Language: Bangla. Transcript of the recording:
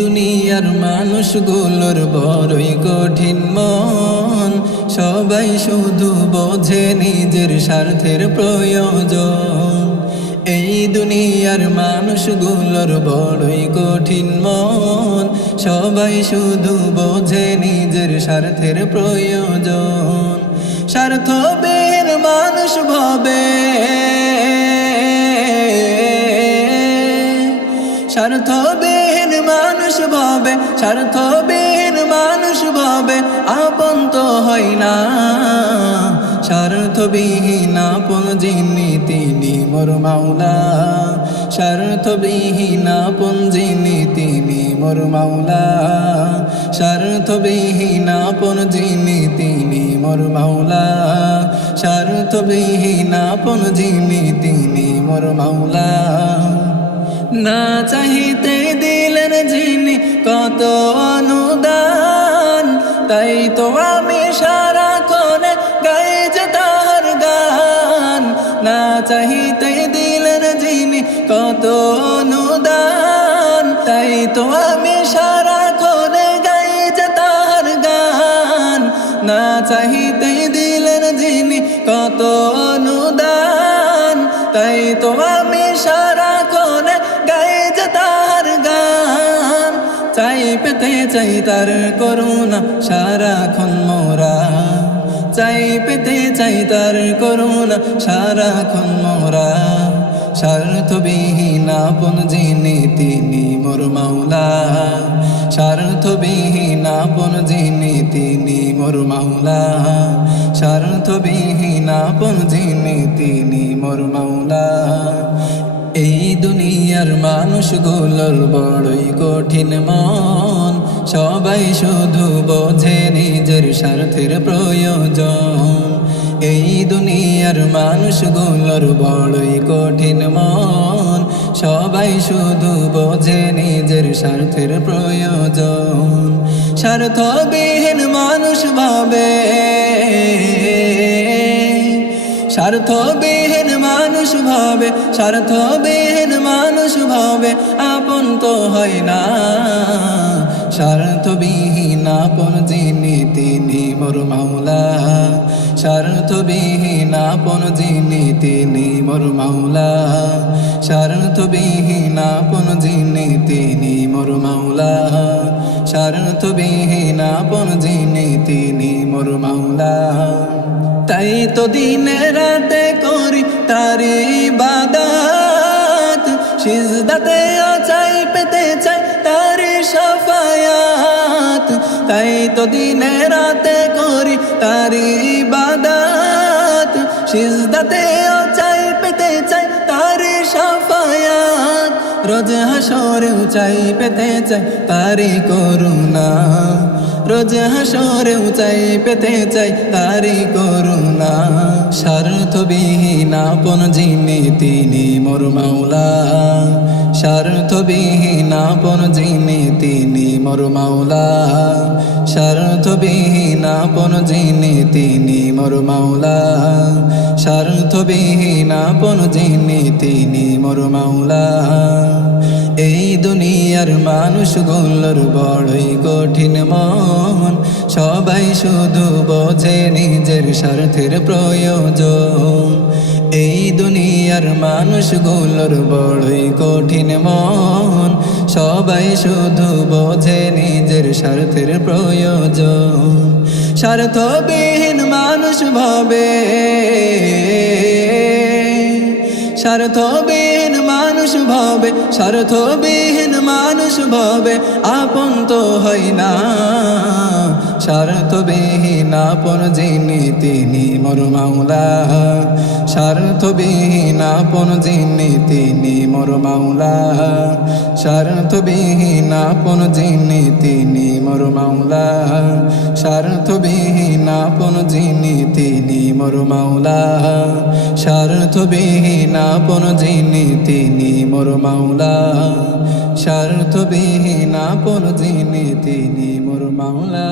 দুনিয়ার মানুষগুলোর বড়ই কঠিন মন, সবাই শুধু বোঝে নিজের স্বার্থের প্রয়োজন। এই দুনিয়ার মানুষগুলোর বড়ই কঠিন মন, সবাই শুধু বোঝে নিজের স্বার্থের প্রয়োজন। স্বার্থহীন মানুষ ভাবে, স্বার্থহীন মানুষ ভাবে, স্বার্থহীন মানুষ ভাবে আপন তো হয় না। স্বার্থবিহীন আপন যিনি তিনি মোর মাওলা, স্বার্থবিহীন আপন যিনি তিনি মোর মাওলা, স্বার্থবিহীন আপন যিনি তিনি মোর মাওলা, স্বার্থবিহীন আপন যিনি তিনি মোর মাওলা। না চাহিতে দিলেন যিনি কত অনুদান, তাই তো আমি সারাক্ষণ গাই যে তাহার গান। না চাহিতে দিলেন যিনি কত অনুদান, তাই তো আমি সারাক্ষণ গাই যে তাহার গান। না চাহিতে দিলেন যিনি কত অনুদান, তাই তো আমি সারাক্ষণ গাই যে তাহার গান। চাই পেতে চাই তার করুণা সারাক্ষণ মোরা, চাই পেতে চাই তার করুণা সারাক্ষণ মোরা। স্বার্থবিহীন আপন যিনি তিনি মোর মাওলা, স্বার্থবিহীন আপন যিনি তিনি মোর মাওলা, স্বার্থবিহীন আপন যিনি তিনি মোর মাওলা। এই দুনিয়ার মানুষগুলোর বড়ই কঠিন মন, সবাই শুধু বোঝে নিজের স্বার্থের প্রয়োজন। এই দুনিয়ার মানুষগুলোর বড়ই কঠিন মন, সবাই শুধু বোঝে নিজের স্বার্থের প্রয়োজন। স্বার্থবিহীন মানুষ ভাবে, স্বার্থবিহীন মানুষ ভাবে, স্বার্থবিহীন মানুষ ভাবে আপন তো হয় না। স্বার্থবিহীন আপন যিনি তিনি মোর মাওলা, স্বার্থবিহীন আপন যিনি তিনি মোর মাওলা, স্বার্থবিহীন আপন যিনি তিনি মোর মাওলা, স্বার্থবিহীন আপন যিনি তিনি মোর মাওলা। তাই তো দিনে রাতে করি তারি ইবাদত, সিজদাতে চাই পেতে চাই তারি শাফায়াত। তাই তো দিনে রাতে করি তারি ইবাদত, সিজদাতে চাই পেতে চাই তারি শাফায়াত। রোজ হাসরেও চাই পেতে চাই তারি করুণা, রোজ হাসরেও চাই পেতে চাই তারি করুণা। স্বার্থবিহীন আপন যিনি তিনি মোর মাওলা, স্বার্থবিহীন আপন যিনি তিনি মোর মাওলা, স্বার্থবিহীন আপন যিনি তিনি মোর মাওলা, স্বার্থবিহীন আপন যিনি তিনি মোর মাওলা। এই দুনিয়ার মানুষগুলোর বড়ই কঠিন মন, সবাই শুধু বোঝে নিজের স্বার্থের প্রয়োজন। এই দুনিয়ার মানুষগুলোর বড়ই কঠিন মন, সবাই শুধু বোঝে নিজের স্বার্থের প্রয়োজন। স্বার্থবিহীন মানুষ ভাবে, স্বার্থবিহীন মানুষ ভাবে, স্বার্থবিহীন মানুষ ভাবে আপন তো হয় না। স্বার্থবিহীন আপন যিনি তিনি মোর মাওলা, স্বার্থবিহীন আপন যিনি তিনি মোর মাওলা, স্বার্থবিহীন আপন যিনি তিনি মোর মাওলা, স্বার্থবিহীন আপন যিনি তিনি মোর মাওলা, স্বার্থবিহীন আপন যিনি তিনি মোর মাওলা, স্বার্থবিহীন আপন যিনি তিনি মোর মাওলা।